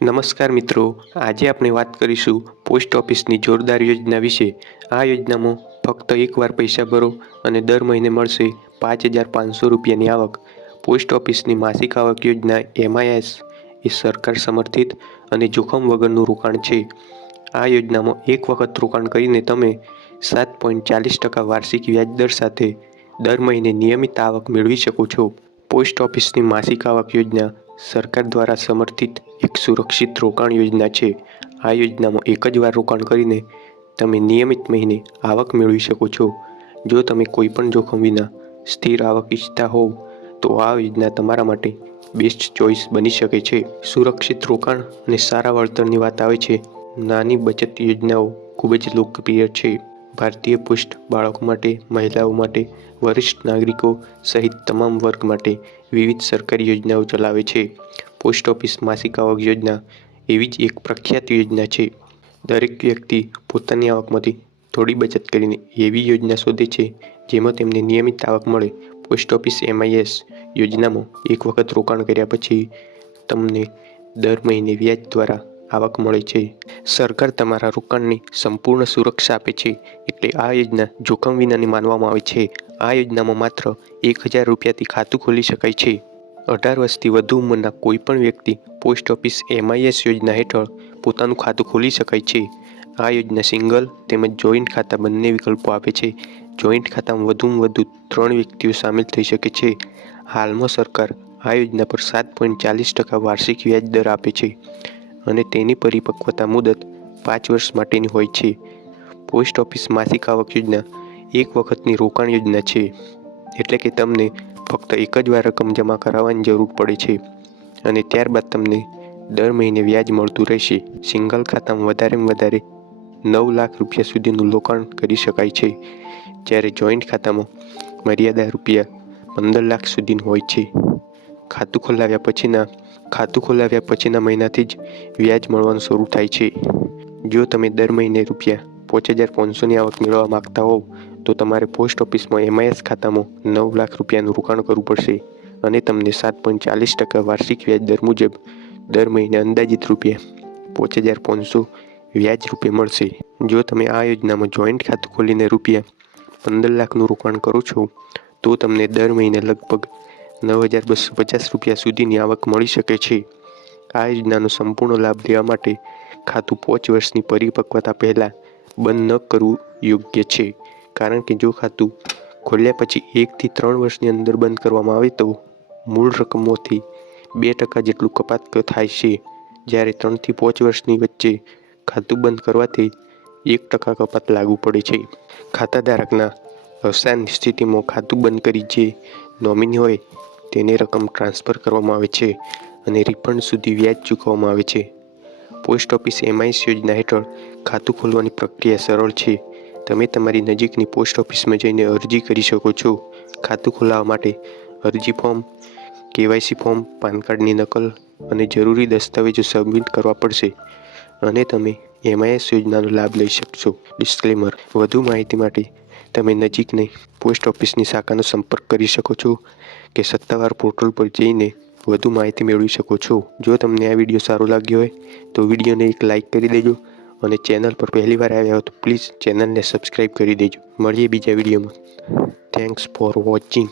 નમસ્કાર મિત્રો, આજે આપણે વાત કરીશું પોસ્ટ ઓફિસની જોરદાર યોજના વિશે। આ યોજનામાં ફક્ત એકવાર પૈસા ભરો અને દર મહિને મળશે 5,500 રૂપિયાની આવક। પોસ્ટ ઓફિસની માસિક આવક યોજના MIS એ સરકાર સમર્થિત અને જોખમ વગરનું રોકાણ છે। આ યોજનામાં એક વખત રોકાણ કરીને તમે 7.40% વાર્ષિક વ્યાજ દર સાથે દર મહિને નિયમિત આવક મેળવી શકો છો। પોસ્ટ ઓફિસની માસિક આવક યોજના સરકાર દ્વારા સમર્થિત એક સુરક્ષિત રોકાણ યોજના છે। આ યોજનામાં એક જ વાર રોકાણ કરીને તમે નિયમિત મહિને આવક મેળવી શકો છો। જો તમે કોઈપણ જોખમ વિના સ્થિર આવક ઈચ્છતા હોવ તો આ યોજના તમારા માટે બેસ્ટ ચોઇસ બની શકે છે। સુરક્ષિત રોકાણ અને સારા વળતરની વાત આવે છે, નાની બચત યોજનાઓ ખૂબ જ લોકપ્રિય છે। ભારતીય પોસ્ટ બાળકો માટે, મહિલાઓ માટે, વરિષ્ઠ નાગરિકો સહિત તમામ વર્ગ માટે વિવિધ સરકારી યોજનાઓ ચલાવે છે। પોસ્ટ ઓફિસ માસિક આવક યોજના એવી જ એક પ્રખ્યાત યોજના છે। દરેક વ્યક્તિ પોતાની આવકમાંથી થોડી બચત કરીને એવી યોજના શોધે છે જેમાં તેમને નિયમિત આવક મળે। પોસ્ટ ઓફિસ MIS યોજનામાં એક વખત રોકાણ કર્યા પછી તમને દર મહિને વ્યાજ દ્વારા આવક મળે છે। સરકાર તમારા રોકાણની સંપૂર્ણ સુરક્ષા આપે છે, એટલે આ યોજના જોખમ વિનાની માનવામાં આવે છે। આ યોજનામાં માત્ર 1,000 રૂપિયાથી ખાતું ખોલી શકાય છે। 18 વર્ષથી વધુ ઉંમરના કોઈપણ વ્યક્તિ પોસ્ટ ઓફિસ MIS યોજના હેઠળ પોતાનું ખાતું ખોલી શકાય છે। આ યોજના સિંગલ તેમજ જોઈન્ટ ખાતા બંને વિકલ્પો આપે છે। જોઈન્ટ ખાતામાં વધુમાં વધુ 3 વ્યક્તિઓ સામેલ થઈ શકે છે। હાલમાં સરકાર આ યોજના પર 7.40% વાર્ષિક વ્યાજ દર આપે છે અને તેની પરિપક્વતા મુદત 5 વર્ષ માટેની હોય છે। પોસ્ટ ઓફિસ માસિક આવક યોજના એક વખતની રોકાણ યોજના છે, એટલે કે તમને ફક્ત એક જ વાર રકમ જમા કરાવવાની જરૂર પડે છે અને ત્યારબાદ તમને દર મહિને વ્યાજ મળતું રહેશે। સિંગલ ખાતામાં વધારેમાં વધારે 9 લાખ રૂપિયા સુધીનું રોકાણ કરી શકાય છે, જ્યારે જોઈન્ટ ખાતામાં મર્યાદા ₹15 લાખ સુધીની હોય છે। ખાતું ખોલાવ્યા પછીના મહિનાથી જ વ્યાજ મળવાનું શરૂ થાય છે। જો તમે દર મહિને ₹5,500ની આવક મેળવવા માંગતા હોવ તો તમારે પોસ્ટ ઓફિસમાં MIS ખાતામાં 9 લાખ રૂપિયાનું રોકાણ કરવું પડશે અને તમને 7.40% વાર્ષિક વ્યાજ દર મુજબ દર મહિને અંદાજિત ₹5,500 વ્યાજ રૂપે મળશે। જો તમે આ યોજનામાં જોઈન્ટ ખાતું ખોલીને ₹15 લાખનું રોકાણ કરો છો તો તમને દર મહિને લગભગ 9,250 રૂપિયા સુધીની આવક મળી શકે છે। આ યોજનાનો સંપૂર્ણ લાભ લેવા માટે ખાતું 5 વર્ષની પરિપક્વતા પહેલાં બંધ ન કરવું યોગ્ય છે, કારણ કે જો ખાતું ખોલ્યા પછી 1 થી 3 વર્ષની અંદર બંધ કરવામાં આવે તો મૂળ રકમમાંથી 2% જેટલું કપાત થાય છે, જ્યારે 3 થી 5 વર્ષની વચ્ચે ખાતું બંધ કરવાથી 1% કપાત લાગુ પડે છે। ખાતાધારકના અવસાનની સ્થિતિમાં ખાતું બંધ કરી જે નોમિની હોય તેને રકમ ટ્રાન્સફર કરવામાં આવે છે અને રિફંડ સુધી વ્યાજ ચૂકવવામાં આવે છે। પોસ્ટ ઓફિસ MIS યોજના હેઠળ ખાતું ખોલવાની પ્રક્રિયા સરળ છે। તમે તમારી નજીકની પોસ્ટ ઓફિસમાં જઈને અરજી કરી શકો છો। ખાતું ખોલાવવા માટે અરજી ફોર્મ, KYC ફોર્મ, પાન કાર્ડની નકલ અને જરૂરી દસ્તાવેજો સબમિટ કરવા પડશે અને તમે MIS યોજનાનો લાભ લઈ શકશો। ડિસ્ક્લેમર: વધુ માહિતી માટે તમે નજીકની પોસ્ટ ઓફિસની શાખાનો સંપર્ક કરી શકો છો કે સત્તાવાર પોર્ટલ પર જઈને વધુ માહિતી મેળવી શકો છો। જો તમને આ વિડીયો સારો લાગ્યો હોય તો વિડીયોને એક લાઇક કરી દેજો અને ચેનલ પર પહેલીવાર આવ્યા હો તો પ્લીઝ ચેનલને સબસ્ક્રાઈબ કરી દેજો। મળીએ બીજા વિડીયોમાં। Thanks for watching.